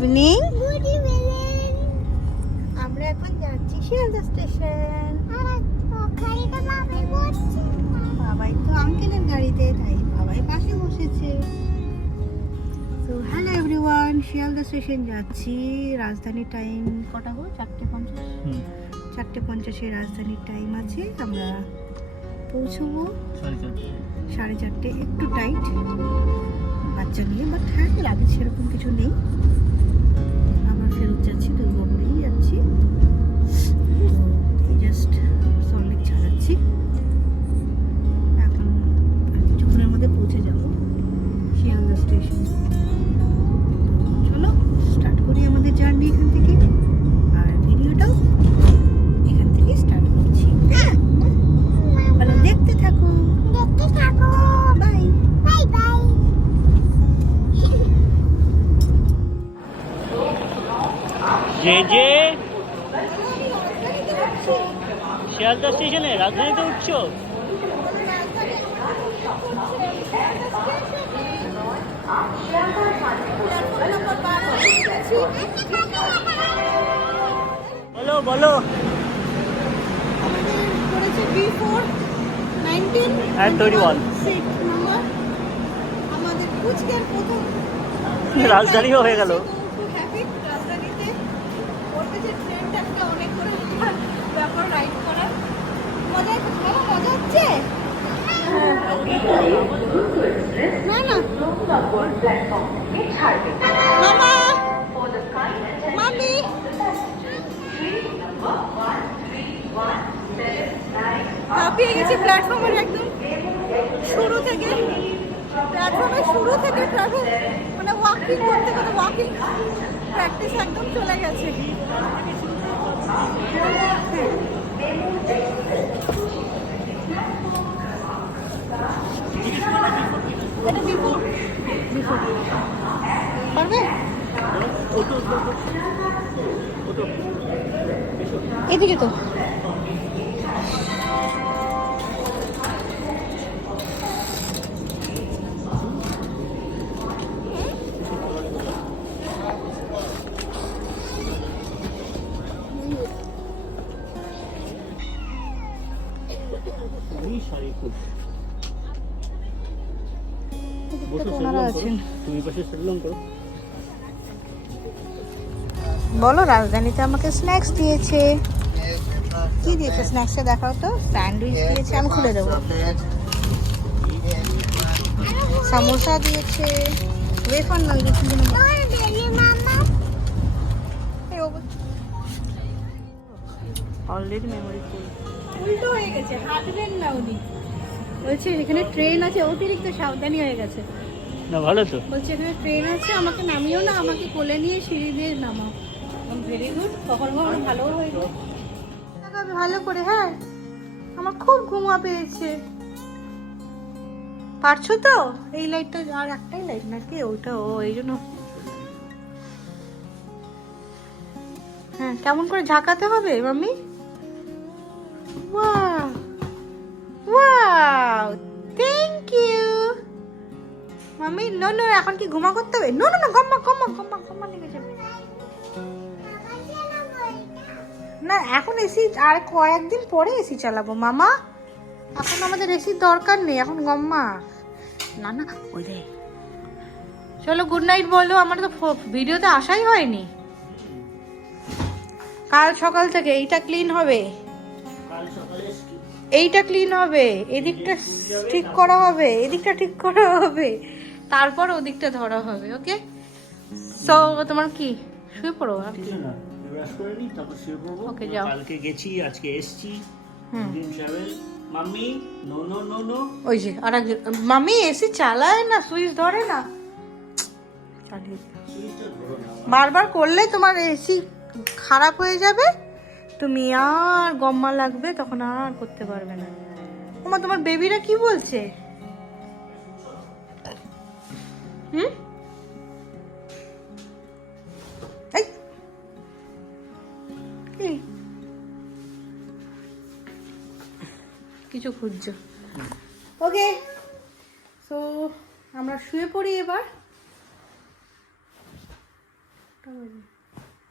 Good evening আমরা এখন যাচ্ছি শিয়ালদা স্টেশন। বাবাই তো আঙ্কেলের গাড়িতে তাই বাবাই পাশে বসেছে। তো হ্যালো এভরিওয়ান শিয়ালদা স্টেশন যাচ্ছি। রাজধানী টাইম কটা গো? চারটে পঞ্চাশ? হুম। চারটে পঞ্চাশে রাজধানীর টাইম আছে। আমরা পৌঁছবো। সাড়ে চারটে। একটু টাইট বাচ্চা নিয়ে বাট হ্যাঁ লাগে সেরকম কিছু নেই। আবার ফেরত যে যে শিয়ালদা স্টেশনে রাজধানীতে উঠছো বলো বলো। আমাদের করেছে বি ফোর নাইনটিন আর তৈরি বল সিট নাম্বার আমাদের কুচকের প্রথম রাজধানীও হয়ে গেল খুব হ্যাপি রাজধানীতে ওর যে ট্রেনটা একটা অনেক করে ব্যাপার রাইড করার। মজা হচ্ছে মজা হচ্ছে? না না। মামা মামি। গেছি প্ল্যাটফর্মের একদম শুরু থেকে। প্ল্যাটফর্মের শুরু থেকে ট্রাভেল মানে করতে করতে ওয়াকিং প্র্যাকটিস একদম চলে গেছে। এদিকে তো। ওনারা আছেন। বলো রাজধানীতে আমাকে স্ন্যাক্স দিয়েছে। কি দিয়েছে স্ন্যাক্সে দেখাও তো? স্যান্ডউইচ দিয়েছে আমি খুলে দেবো। সামোসা দিয়েছে। ওয়েফার নয় অলরেডি মেমোরি ফুল উল্টো হয়ে গেছে হাঁটবেন না উনি। বলছে এখানে ট্রেন আছে অতিরিক্ত সাবধানী হয়ে গেছে। না ভালো তো। বলছে এখানে ট্রেন আছে আমাকে নামিও না আমাকে কোলে নিয়ে সিঁড়ি দিয়ে নামাও। ভেরি গুড কখনো কখনো ভালো হয়ে ভালো করে হ্যাঁ আমার খুব ঘুমা পেয়েছে। পারছ তো? এই লাইটটা আর একটাই লাইট নাকি? ওইটা ও এই জন্য। হ্যাঁ কেমন করে ঝাঁকাতে হবে mummy? Wow mummy, no no, এখন কি ঘুমা করতে হবে? নো নো, না গম্মা গম্মা গম্মা গম্মা লেগে যাবে। না, এখন এসি আর কয়েকদিন পরে এসি চালাবো, মামা। এখন আমাদের এসির দরকার নেই, এখন গম্মা না না, ওই রে চলো গুড নাইট বলো, আমার তো ভিডিওতে আসাই হয়নি। কাল সকাল থেকে এইটা ক্লিন হবে। এইটা ক্লিন হবে। এদিকটা ঠিক করা হবে, এদিকটা ঠিক করা হবে। তারপর ওদিকটা ধরা হবে ওকে সো তোমার কি? শুয়ে পড়ো শুয়ে পড়ব। Okay, যাও। কালকে গেছি আজকে এসছি। হুম। দিন travel mummy no no no no ওই যে আর একজন মামি এসি চালায় না সুইচ ধরে না? বারবার করলে তোমার এসি খারাপ হয়ে যাবে তুমি আর গম্মা লাগবে তখন আর করতে পারবে না। ওমা তোমার বেবিরা কি বলছে? কিছু খুঁজছ? ওকে। সো আমরা শুয়ে পড়ি এবার।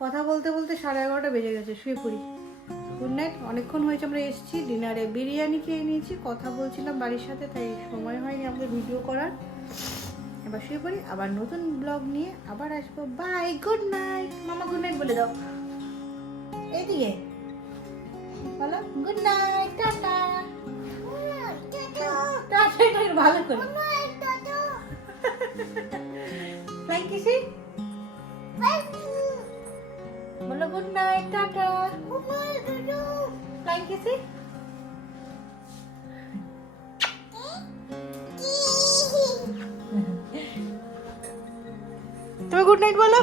কথা বলতে বলতে সাড়ে এগারোটা বেজে গেছে, শুয়ে পড়ি। গুড নাইট অনেকক্ষণ হয়েছে আমরা এসেছি ডিনারে বিরিয়ানি খেয়ে নিয়েছি, কথা বলছিলাম বাড়ির সাথে, তাই সময় হয়নি আমাদের ভিডিও করার। এবার শুয়ে পড়ি, আবার নতুন ব্লগ নিয়ে আবার আসব। বাই গুড নাইট মামা গুড নাইট বলে দাও। এইদিকে বলো গুড নাইট টাটা। টাটা ভালো করে। ফ্লাইং কিসি বলো গুড নাইট টাটা। ফ্লাইং কিসি তুমি গুড নাইট বলো।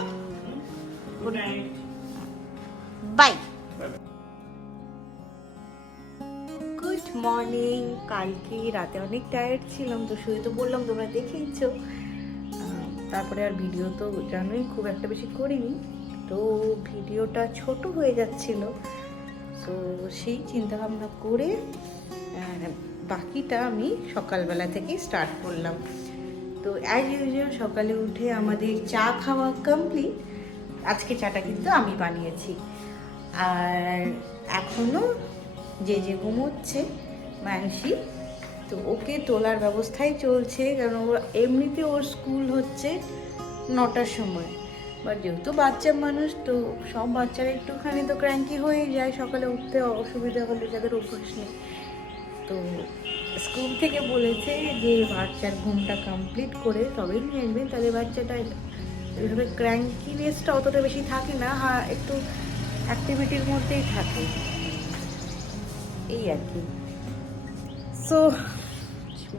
Good night bye good morning কালকে রাতে অনেক টায়ার্ড ছিলাম তো শুয়ে তো বললাম তোমরা দেখেইছো। তারপরে আর ভিডিও তো জানোই খুব একটা বেশি করিনি। তো ভিডিওটা ছোট হয়ে যাচ্ছিল। তো সেই চিন্তা ভাবনা করে বাকিটা আমি সকালবেলা থেকে স্টার্ট করলাম। তো অ্যাজ ইউজুয়াল সকালে উঠে আমাদের চা খাওয়া কমপ্লিট আজকে চাটা কিন্তু আমি বানিয়েছি। আর এখনও যে যে ঘুমোচ্ছে মানসি, তো ওকে তোলার ব্যবস্থাই চলছে, কারণ ওর এমনিতে ওর স্কুল হচ্ছে নটার সময়। বাট যেহেতু বাচ্চা মানুষ, তো সব বাচ্চারা একটুখানি তো ক্র্যাঙ্কি হয়ে যায়। সকালে উঠতে অসুবিধা হলে যাদের অভ্যাস নেই। তো স্কুল থেকে বলেছে যে বাচ্চার ঘুমটা কমপ্লিট করে তবেই নিয়ে আসবেন, তাহলে বাচ্চাটা এভাবে ক্র্যাঙ্কিনেসটা অতটা বেশি থাকে না হ্যাঁ একটু অ্যাক্টিভিটির মধ্যেই থাকে। এই আর কি। সো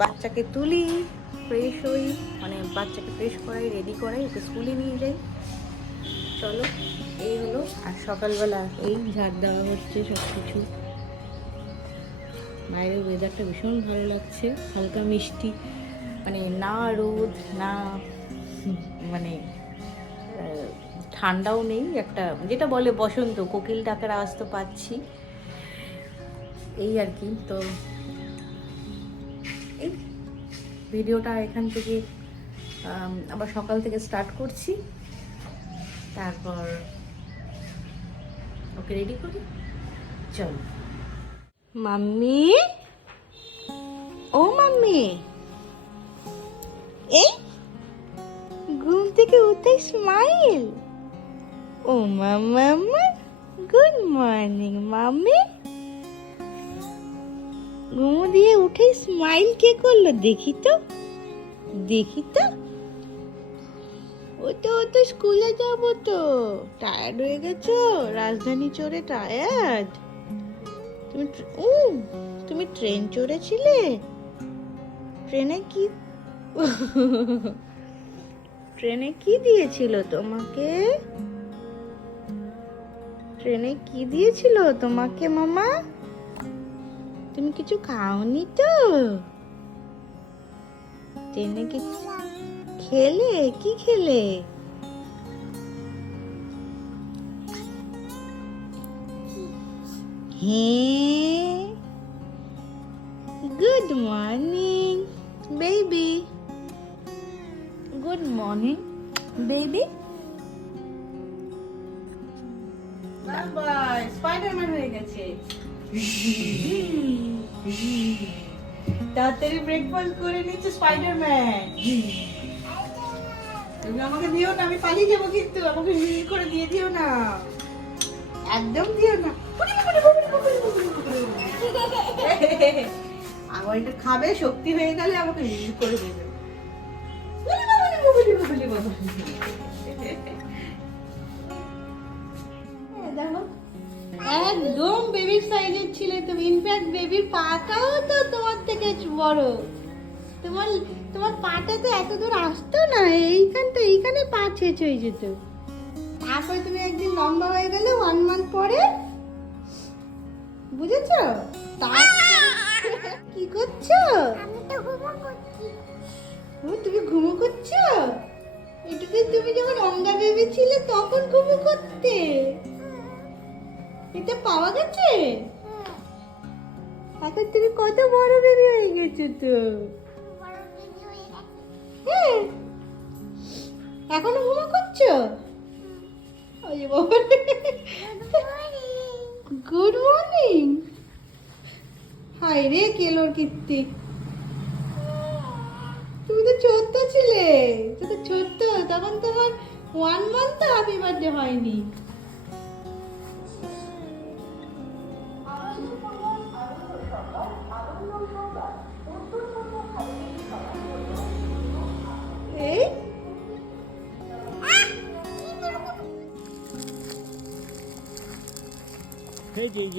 বাচ্চাকে তুলি ফ্রেশ হই মানে বাচ্চাকে ফ্রেশ করাই রেডি করাই, ওকে স্কুলে নিয়ে যাই। চলো, এই হলো। আর সকালবেলা এই ঝাড় দেওয়া হচ্ছে সব কিছু বাইরের ওয়েদারটা ভীষণ ভালো লাগছে। হালকা মিষ্টি মানে না রোদ, না মানে ঠান্ডাও নেই, একটা, যেটা বলে বসন্ত, কোকিল ডাকার আওয়াজ তো পাচ্ছি। এই আর কি, তো এই ভিডিওটা এখান থেকে আবার সকাল থেকে স্টার্ট করছি। তারপর, ওকে রেডি করি? চলো। মাম্মি? ও মাম্মি। এই, ঘুম থেকে উঠে স্মাইল ও মাম্মা গুড মর্নিং মাম্মি। ঘুম দিয়ে উঠে স্মাইল কে করল দেখি তো। দেখি তো। ও তো ও তো স্কুলে যাব তো। টায়ার্ড হয়ে গেছো? রাজধানী চড়ে টায়ার্ড তুমি ও তুমি ট্রেন চড়েছিলে ট্রেনে কি ট্রেনে কি দিয়েছিল তোমাকে? ট্রেনে কি দিয়েছিল তোমাকে, মামা? তুমি কিছু খাওনি তো? ট্রেনে কি খেলে? কি খেলে? হ্যাঁ। Good morning baby good morning baby Spiderman হয়ে গেছে। তাড়াতাড়ি ব্রেকফাস্ট করে নিচ্ছে স্পাইডারম্যান তুমি আমাকে দিও না, আমি পালিয়ে যাব কিন্তু। আমাকে করে দিয়ে দিও না। একদম দিও না। একটু খাবে, শক্তি হয়ে গেলে আমাকে হিল করে দেবে। একদম বেবির সাইজের ছিলে তুমি। ইনফ্যাক্ট বেবির পাটাও তো তোমার থেকে বড়। তোমার তোমার পাটা তো এত দূর আসতো না এইখানটা এইখানে পা ছেচ হয়ে যেত। তারপরে তুমি একদিন লম্বা হয়ে গেলে ওয়ান মান্থ পরে, বুঝেছ? তারপরে কি করছ? ও তুমি ঘুমো করছ? এটুকু তুমি যখন অঙ্গা বেবি ছিলে তখন ঘুমো করতে। এটা পাওয়া গেছে? এখন তুমি কত বড় বেবি হয়ে গেছো তো? হ্যাঁ এখনও ঘুমা করছ? গুড মর্নিং হাই রে কেলোর কীর্তি? তুমি তো ছোট্ট ছিলে তুমি তো ছোট্ট তখন তোমার ওয়ান মান্থ তো হ্যাপি বার্থডে হয়নি। Hey, JJ.